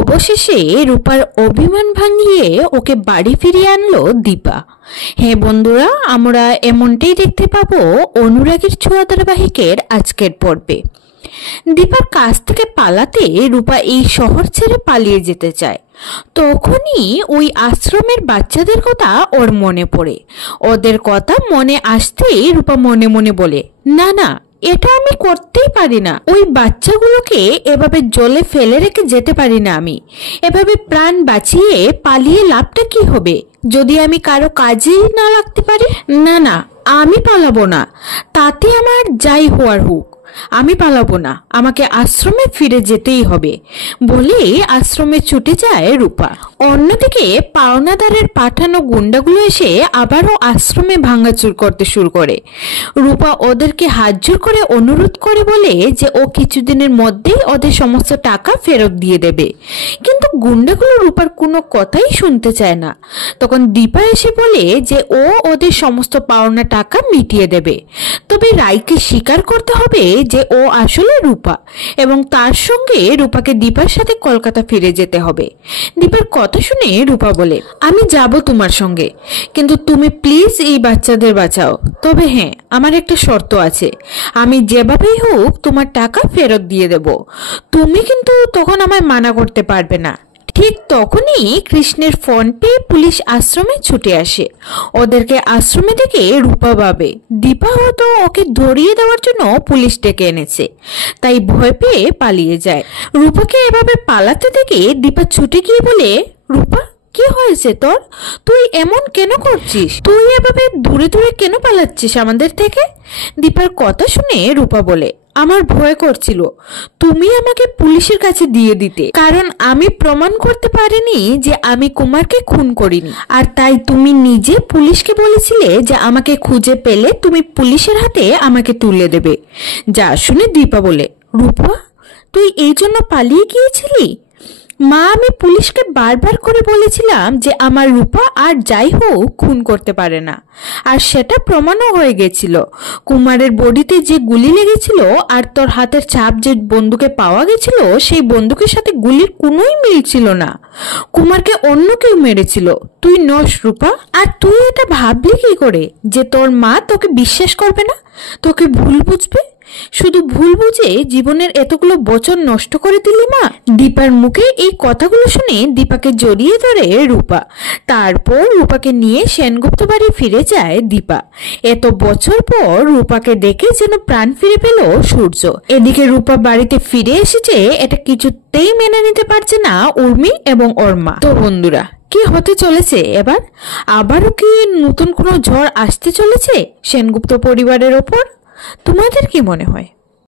অবশেষে রূপার অভিমান ভাঙিয়ে ওকে বাড়ি ফিরিয়ে আনলো দীপা। হ্যাঁ বন্ধুরা, আমরা এমনটাই দেখতে পাবো অনুরাগের ছোঁয়া ধারাবাহিকের আজকের পর্বে। দীপার কাছ থেকে পালাতে রূপা এই শহর ছেড়ে পালিয়ে যেতে চায়। তখনই ওই আশ্রমের বাচ্চাদের কথা ওর মনে পড়ে। ওদের কথা মনে আসতেই রূপা মনে মনে বলে, না না, এটা আমি করতেই পারি না। ওই বাচ্চাগুলোকে এভাবে জলে ফেলে রেখে যেতে পারি না। আমি এভাবে প্রাণ বাঁচিয়ে পালিয়ে লাভটা কি হবে যদি আমি কারো কাজেই না লাগতে পারি? না না, আমি পালাবো না, তাতে আমার যাই হওয়ার হোক, আমি পালাবো না, আমাকে আশ্রমে ফিরে যেতেই হবে বলে আশ্রমে ছুটে যায় রূপা। অন্যদিকে পাওনাদারের পাঠানো গুন্ডাগুলো এসে আবারও আশ্রমে ভাঙাচুর করতে শুরু করে। রূপা ওদেরকে হাতজোড় করে অনুরোধ করে বলে যে ও কিছুদিনের মধ্যেই ওদের সমস্ত টাকা ফেরত দিয়ে দেবে, কিন্তু গুন্ডাগুলো রূপার কোনো কথাই শুনতে চায় না। তখন দীপা এসে বলে যে ও ওদের সমস্ত পাওনা টাকা মিটিয়ে দেবে, তবে রাইকে স্বীকার করতে হবে যে ও আসলে রূপা, এবং তার সঙ্গে রূপাকে দীপার সাথে কলকাতা ফিরে যেতে হবে। দীপার কথা শুনে রূপা বলে, আমি যাব তোমার সঙ্গে, কিন্তু তুমি প্লিজ এই বাচ্চাদের বাঁচাও। তবে হ্যাঁ, আমার একটা শর্ত আছে, আমি যেভাবেই হোক তোমার টাকা ফেরত দিয়ে দেব, তুমি কিন্তু তখন আমায় মানা করতে পারবে না। ঠিক তখনই কৃষ্ণের ফোন পেয়ে পুলিশ আশ্রমে ছুটে আসে। ওদেরকে আশ্রমে থেকে রূপা ভাবে দীপা হয়তো ওকে ধরিয়ে দেওয়ার জন্য পুলিশ ডেকে এনেছে, তাই ভয় পেয়ে পালিয়ে যায়। রূপাকে এভাবে পালাতে দেখে দীপা ছুটে গিয়ে বলে, রূপা কি হয়েছে তোর? তুই এমন কেন করছিস? তুই এভাবে দূরে দূরে কেন পালাচ্ছিস আমাদের থেকে? দীপার কথা শুনে রূপা বলে, আমার ভয় করছিল তুমি আমাকে পুলিশের কাছে দিয়ে দিতে, কারণ আমি প্রমাণ করতে পারিনি যে আমি কুমারকে খুন করিনি, আর তাই তুমি নিজে পুলিশকে বলেছিলে যে আমাকে খুঁজে পেলে তুমি পুলিশের হাতে আমাকে তুলে দেবে। যা শুনে দীপা বলে, রূপা তুই এই জন্য পালিয়ে গিয়েছিলি? মা, আমি পুলিশকে বারবার করে বলেছিলাম যে আমার রূপা আর যাই হোক খুন করতে পারে না, আর সেটা প্রমাণও হয়ে গেছিল। কুমারের বডিতে যে গুলি লেগেছিল আর তোর হাতের ছাপ যে বন্দুকে পাওয়া গেছিল, সেই বন্দুকের সাথে গুলির কোনোই মিল ছিল না। কুমারকে অন্য কেউ মেরেছিল, তুই নস রূপা। আর তুই এটা ভাবলি কি করে যে তোর মা তোকে বিশ্বাস করবে না, তোকে ভুল বুঝবে? শুধু ভুল বুঝে জীবনের এতগুলো বছর নষ্ট করে দিলি মা। দীপার মুখে এই কথাগুলো শুনে দীপাকে জড়িয়ে ধরে রূপা। তারপর রূপাকে নিয়ে সেনগুপ্ত বাড়ি ফিরে যায় দীপা। এত বছর পর রূপাকে দেখে যেন প্রাণ ফিরে পেল সূর্য। এদিকে রূপা বাড়িতে ফিরে এসেছে, এটা কিছুতেই মেনে নিতে পারছে না উর্মি এবং ওর মা। তো বন্ধুরা, কি হতে চলেছে এবার? আবারও কি নতুন কোনো ঝড় আসতে চলেছে সেনগুপ্ত পরিবারের ওপর? তোমাদের কি মনে হয়?